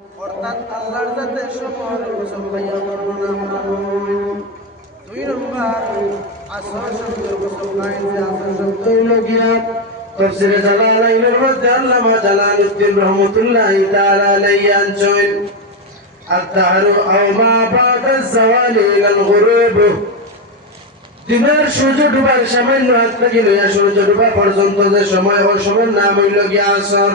অর্থাৎ আল্লাহর যাতে সমর কসম ভাইয়া বর্ণনা করুন। 2 নম্বর আসর শব্দের কসম খায় যে আসর শব্দ হইল গিয়া তাফসীরে জালালাইনের মধ্যে আল্লামা জালালউদ্দিন রাহমাতুল্লাহি তাআলা আলাইহি আনছেন আত-তাহরু আও মা বাদা যাওয়ালি ইলাল গুরুব, দিনের সূর্য ডুবার সামান্য হাত থেকে লইয়া সূর্য ডুবা পর্যন্ত যে সময় ওই সময়ের নাম হইল গিয়া আসর।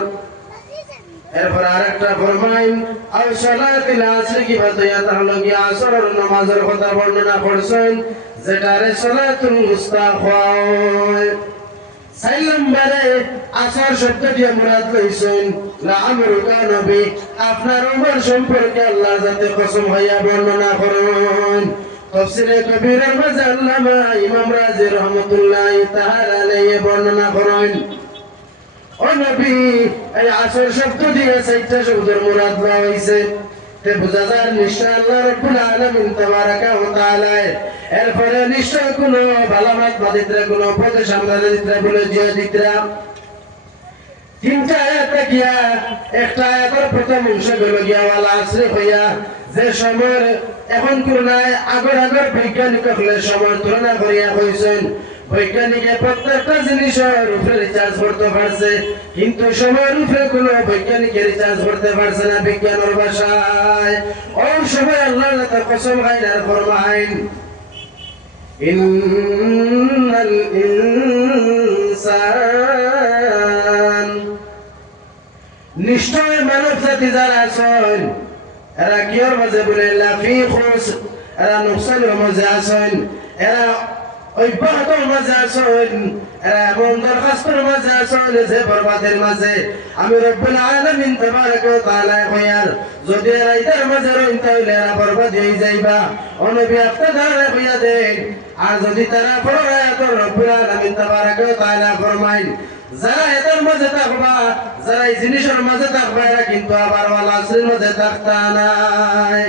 এরপর আরেকটা ফরমাইন আও সালাতিল আসর কি বাতায়া তাহলে গিয়া আসরের নামাজের কথা বর্ণনা করছেন যেটারে সালাতুল মুস্তা হয়। 4 নম্বরে আসর শব্দ দিয়ে মুরাদ লইছেন লা আমরুকা নবী, আপনার উমর সম্পর্কে আল্লাহর যাতে কসম হইয়া বর্ণনা করুন। তাফসীরে কবিরের মাঝে আল্লামা ইমাম রাজি রাহমাতুল্লাহি তাআলা আলাইহি বর্ণনা করেন ও নবী এই আসর শব্দ দিয়ে 4টা শব্দের মুরাদ দেওয়া হয়েছে। তে বোঝা যায় নিশ্চয় আল্লাহ রাব্বুল আলামিন তাবারাকা ওয়া তাআলা এরপরে নিশ্চয় কোনো ভালোবাদ বাদিতরা কোনো উপদেশ আমরা দিতরা বলে দিয়ে দিতরা। 3টা আয়াত গিয়া একটা আয়াতের প্রথম অংশ হলো গিয়া ওয়াল আসরি হইয়া যে সময় এখন কোন নাই আগর বৈজ্ঞানিক হলে সময় তুলনা করিয়া কইছেন বৈজ্ঞানিকে প্রত্যেকটা জিনিসের উপরে রিচার্জ করতে পারছে কিন্তু সময়ের উপরে কোনো বৈজ্ঞানিক রিচার্জ করতে পারছে না বিজ্ঞানের ভাষায়। ওই সময় আল্লাহ তাআলা কসম খাইলার ফরমাইন ইন্নাল ইনসান, নিশ্চয় মানব জাতি যারা আছেন এরা কিয়র মাঝে বলে লাফি খুস, এরা নুকসানের মাঝে আছেন, এরা অব্যাহতর মাঝে আছেন, এরা এমন দরখাস্তের মাঝে আছেন যে বরবাদের মাঝে। আমি রব্বুল আলামিন তাবারাকা ওয়া তাআলা কইয়ার যদি এরা ইতার মাঝে রইন তাহলে এরা বরবাদ হয়ে যাইবা। ও নবী আপনি দাঁড়া কইয়া দেন আর যদি তারা পড়ায় তো রব্বুল আলামিন তাবারাকা ওয়া তাআলা ফরমাইন যারা এটার মাঝে থাকবা, যারা এই জিনিসের মাঝে থাকবা এরা কিন্তু আবার ওয়াল আসরের মাঝে থাকতা নাই।